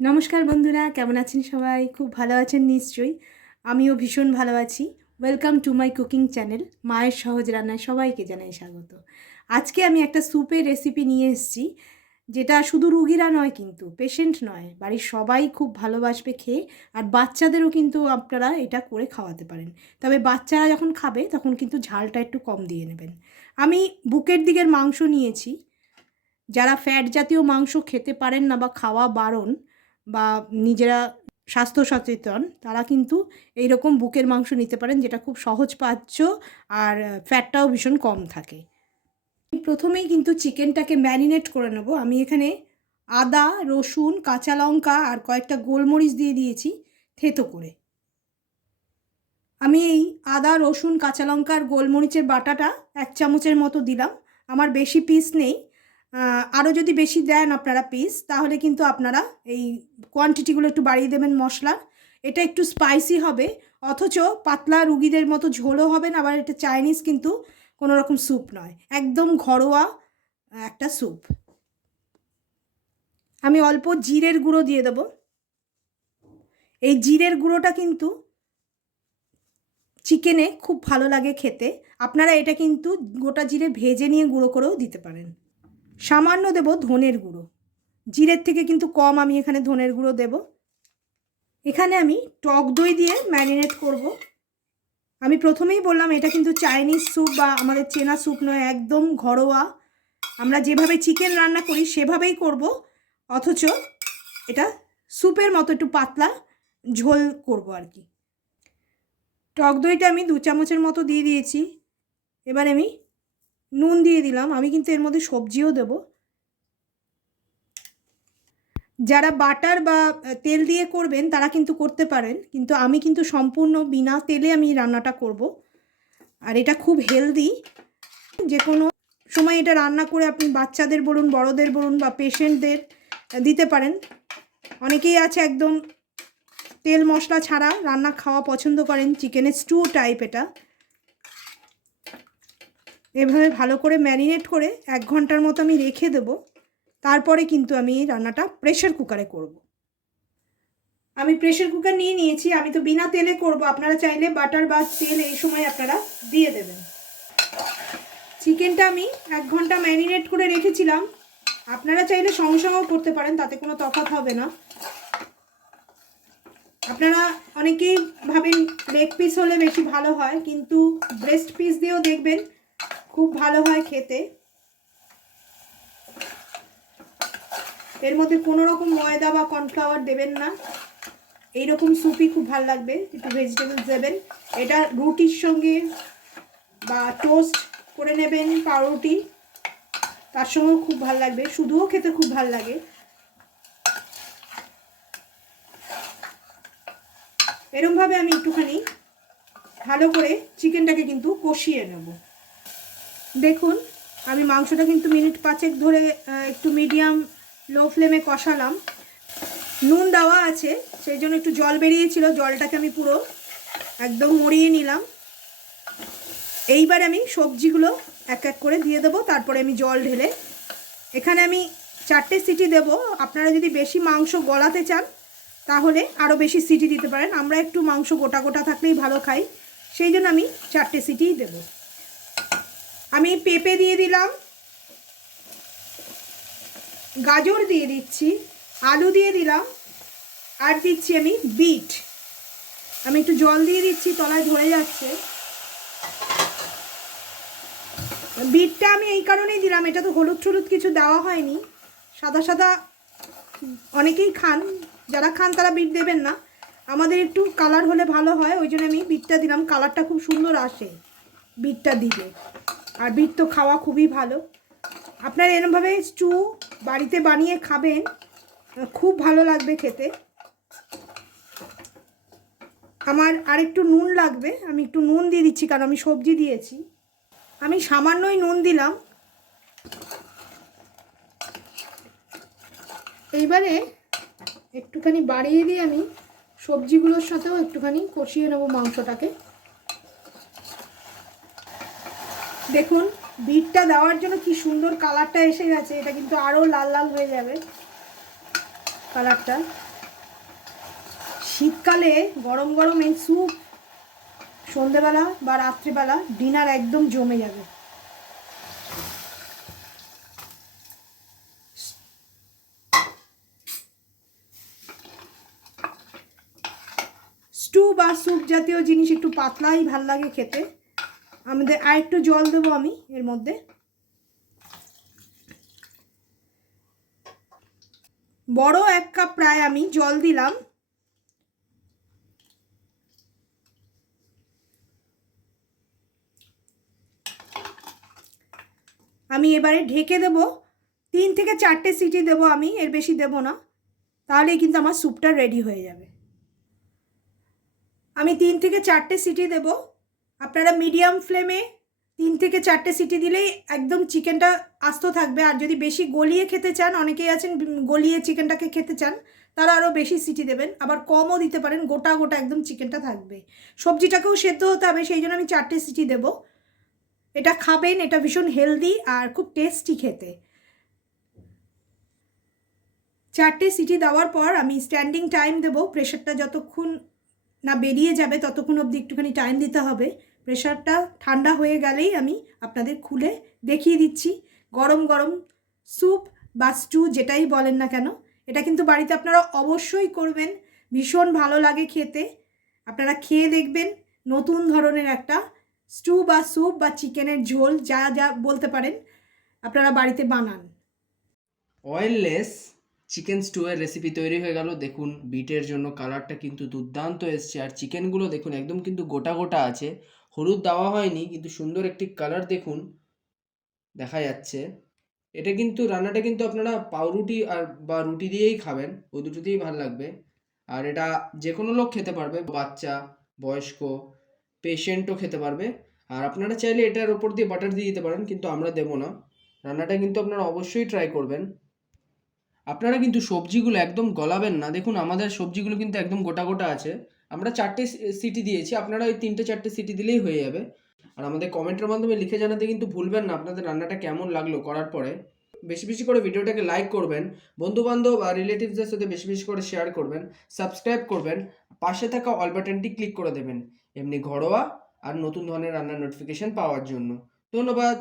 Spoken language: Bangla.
নমস্কার বন্ধুরা, কেমন আছেন সবাই? খুব ভালো আছেন নিশ্চয়ই। আমিও ভীষণ ভালো আছি। Welcome to my cooking channel মায়ের সহজ রান্নায় সবাইকে জানাই স্বাগত। আজকে আমি একটা স্যুপের রেসিপি নিয়ে এসেছি, যেটা শুধু রুগীরা নয়, কিন্তু পেশেন্ট নয়, বাড়ির সবাই খুব ভালোবাসবে খেয়ে। আর বাচ্চাদেরও কিন্তু আপনারা এটা করে খাওয়াতে পারেন। তবে বাচ্চারা যখন খাবে তখন কিন্তু ঝালটা একটু কম দিয়ে নেবেন। আমি বুকের দিকের মাংস নিয়েছি। যারা ফ্যাট জাতীয় মাংস খেতে পারেন না বা খাওয়া বারণ, বা নিজেরা স্বাস্থ্য সচেতন, তারা কিন্তু এই রকম বুকের মাংস নিতে পারেন, যেটা খুব সহজপাচ্য আর ফ্যাটটাও ভীষণ কম থাকে। প্রথমেই কিন্তু চিকেনটাকে ম্যারিনেট করে নেব। আমি এখানে আদা, রসুন, কাঁচা লঙ্কা আর কয়েকটা গোলমরিচ দিয়ে দিয়েছি থেতো করে। আমি এই আদা, রসুন, কাঁচা লঙ্কা আর গোলমরিচের বাটাটা 1 চামচের মতো দিলাম। আমার বেশি পিস নেই, আরও যদি বেশি দেন আপনারা পিস, তাহলে কিন্তু আপনারা এই কোয়ান্টিটিগুলো একটু বাড়িয়ে দেবেন মশলার। এটা একটু স্পাইসি হবে, অথচ পাতলা রুগীদের মতো ঝোলও হবে না, আবার এটা চাইনিজ কিন্তু কোনো রকম স্যুপ নয়, একদম ঘরোয়া একটা স্যুপ। আমি অল্প জিরের গুঁড়ো দিয়ে দেবো। এই জিরের গুঁড়োটা কিন্তু চিকেনে খুব ভালো লাগে খেতে। আপনারা এটা কিন্তু গোটা জিরে ভেজে নিয়ে গুঁড়ো করেও দিতে পারেন। সামান্য দেব ধনের গুঁড়ো, জিরের থেকে কিন্তু কম আমি এখানে ধনের গুঁড়ো দেব। এখানে আমি টক দই দিয়ে ম্যারিনেট করব। আমি প্রথমেই বললাম এটা কিন্তু চাইনিজ স্যুপ বা আমাদের চেনা স্যুপ নয়, একদম ঘরোয়া। আমরা যেভাবে চিকেন রান্না করি সেভাবেই করব, অথচ এটা স্যুপের মতো একটু পাতলা ঝোল করব আর কি। টক দইটা আমি 2 চামচের মতো দিয়ে দিয়েছি। এবার আমি নুন দিয়ে দিলাম। আমি কিন্তু এর মধ্যে সবজিও দেব। যারা বাটার বা তেল দিয়ে করবেন তারা কিন্তু করতে পারেন, কিন্তু আমি কিন্তু সম্পূর্ণ বিনা তেলে আমি রান্নাটা করব। আর এটা খুব হেলদি। যে কোনো সময় এটা রান্না করে আপনি বাচ্চাদের বলুন, বড়দের বলুন বা পেশেন্টদের দিতে পারেন। অনেকেই আছে একদম তেল মশলা ছাড়া রান্না খাওয়া পছন্দ করেন, চিকেনের স্টু টাইপ এটা। এভাবে ভালো করে ম্যারিনেট করে 1 ঘন্টার মতো আমি রেখে দেবো। তারপরে কিন্তু আমি এই রান্নাটা প্রেশার কুকারে করব। আমি প্রেশার কুকার নিয়ে নিয়েছি। আমি তো বিনা তেলে করব, আপনারা চাইলে বাটার বা তেল এই সময় আপনারা দিয়ে দেবেন। চিকেনটা আমি 1 ঘন্টা ম্যারিনেট করে রেখেছিলাম। আপনারা চাইলে সঙ্গে সঙ্গেও করতে পারেন, তাতে কোনো তফাৎ হবে না। আপনারা অনেকেই ভাবেন লেগ পিস হলে বেশি ভালো হয়, কিন্তু ব্রেস্ট পিস দিয়েও দেখবেন খুব ভালো হয় খেতে। এর মধ্যে কোনো রকম ময়দা বা কর্নফ্লাওয়ার দেবেন না। এইরকম স্যুপই খুব ভালো লাগবে। একটু ভেজিটেবলস দেবেন। এটা রুটির সঙ্গে বা টোস্ট করে নেবেন, পাউরুটি, তার সঙ্গেও খুব ভালো লাগবে। শুধুও খেতে খুব ভালো লাগে। এরকমভাবে আমি একটুখানি ভালো করে চিকেনটাকে কিন্তু কষিয়ে নেব। দেখুন, আমি মাংসটা কিন্তু মিনিট 5 ধরে একটু মিডিয়াম লো ফ্লেমে কষালাম। নুন দেওয়া আছে, সেই জন্য একটু জল বেরিয়েছিল, জলটাকে আমি পুরো একদম মরিয়ে নিলাম। এইবার আমি সবজিগুলো এক এক করে দিয়ে দেবো, তারপরে আমি জল ঢেলে এখানে আমি 4টে সিটি দেব। আপনারা যদি বেশি মাংস গলাতে চান তাহলে আরও বেশি সিটি দিতে পারেন। আমরা একটু মাংস গোটা গোটা থাকলেই ভালো খাই, সেই জন্য আমি 4টে সিটিই দেব। আমি পেঁপে দিয়ে দিলাম, গাজর দিয়ে দিচ্ছি, আলু দিয়ে দিলাম, আর দিচ্ছি আমি বিট। আমি একটু জল দিয়ে দিচ্ছি, তলায় ধরে যাচ্ছে। বিটটা আমি এই কারণেই দিলাম, এটা তো হলুদ টলুদ কিছু দেওয়া হয়নি, সাদা সাদা অনেকেই খান, যারা খান তারা বিট দেবেন না। আমাদের একটু কালার হলে ভালো হয়, ওই জন্য আমি বিটটা দিলাম। কালারটা খুব সুন্দর আসে বিটটা দিলে, আর বিট তো খাওয়া খুবই ভালো। আপনারা এরকমভাবে স্টু বাড়িতে বানিয়ে খাবেন, খুব ভালো লাগবে খেতে। আমার আরেকটু নুন লাগবে, আমি একটু নুন দিয়ে দিচ্ছি কারণ আমি সবজি দিয়েছি। আমি সামান্যই নুন দিলাম। এইবারে একটুখানি বাড়িয়ে দিয়ে আমি সবজিগুলোর সাথেও একটুখানি কষিয়ে নেব মাংসটাকে। দেখুন, বিটটা দেওয়ার জন্য কি সুন্দর কালারটা এসে গেছে। এটা কিন্তু আরও লাল লাল হয়ে যাবে কালারটা। শীতকালে গরম গরম এই স্যুপ সন্ধেবেলা বা রাত্রিবেলা ডিনার একদম জমে যাবে। স্টু বা স্যুপ জাতীয় জিনিস একটু পাতলাই ভাল লাগে খেতে। আমাদের আর একটু জল দেবো আমি এর মধ্যে। বড় 1 কাপ প্রায় আমি জল দিলাম। আমি এবারে ঢেকে দেব। 3 থেকে 4টে সিটি দেবো আমি, এর বেশি দেব না, তাহলেই কিন্তু আমার স্যুপটা রেডি হয়ে যাবে। আমি 3 থেকে 4টে সিটি দেব। আপনারা মিডিয়াম ফ্লেমে 3 থেকে 4টে সিটি দিলেই একদম চিকেনটা আস্ত থাকবে। আর যদি বেশি গলিয়ে খেতে চান, অনেকেই আছেন গলিয়ে চিকেনটাকে খেতে চান, তারা আরও বেশি সিটি দেবেন, আবার কমও দিতে পারেন, গোটা গোটা একদম চিকেনটা থাকবে। সবজিটাকেও সেদ্ধ হতে হবে, সেই জন্য আমি 4টে সিটি দেব। এটা খাবেন, এটা ভীষণ হেলদি আর খুব টেস্টি খেতে। 4টে সিটি দেওয়ার পর আমি স্ট্যান্ডিং টাইম দেব। প্রেশারটা যতক্ষণ না বেরিয়ে যাবে ততক্ষণ অবধি একটুখানি টাইম দিতে হবে। প্রেশারটা ঠান্ডা হয়ে গেলেই আমি আপনাদের খুলে দেখিয়ে দিচ্ছি গরম গরম স্যুপ বা স্টু যেটাই বলেন না কেন। এটা কিন্তু বাড়িতে আপনারা অবশ্যই করবেন, ভীষণ ভালো লাগে খেতে। আপনারা খেয়ে দেখবেন, নতুন ধরনের একটা স্টু বা স্যুপ বা চিকেনের ঝোল যা যা বলতে পারেন আপনারা বাড়িতে বানান। অয়েললেস চিকেন স্টুয়ের রেসিপি তৈরি হয়ে গেল। দেখুন বিটের জন্য কালারটা কিন্তু দুর্দান্ত এসছে, আর চিকেনগুলো দেখুন একদম কিন্তু গোটা গোটা আছে, হলুদ দেওয়া হয়নি, কিন্তু সুন্দর একটি কালার দেখুন দেখা যাচ্ছে। এটা কিন্তু রান্নাটা কিন্তু আপনারা পাউরুটি আর বা রুটি দিয়েই খাবেন, ওই দুটো দিয়েই ভালো লাগবে। আর এটা যে কোনো লোক খেতে পারবে, বাচ্চা, বয়স্ক, পেশেন্টও খেতে পারবে। আর আপনারা চাইলে এটার ওপর দিয়ে বাটার দিয়ে দিতে পারেন, কিন্তু আমরা দেবো না। রান্নাটা কিন্তু আপনারা অবশ্যই ট্রাই করবেন। আপনারা কিন্তু সবজিগুলো একদম গলাবেন না। দেখুন আমাদের সবজিগুলো কিন্তু একদম গোটা গোটা আছে। আমরা 4টে সিটি দিয়েছি, আপনারা ওই 3টে 4টে সিটি দিলেই হয়ে যাবে। আর আমাদের কমেন্টের মাধ্যমে লিখে জানাতে কিন্তু ভুলবেন না আপনাদের রান্নাটা কেমন লাগলো করার পরে। বেশি বেশি করে ভিডিওটাকে লাইক করবেন, বন্ধুবান্ধব আর রিলেটিভসদের সাথে বেশি বেশি করে শেয়ার করবেন, সাবস্ক্রাইব করবেন, পাশে থাকা অল বাটনটি ক্লিক করে দেবেন এমনি ঘরোয়া আর নতুন ধরনের রান্নার নোটিফিকেশন পাওয়ার জন্য। ধন্যবাদ।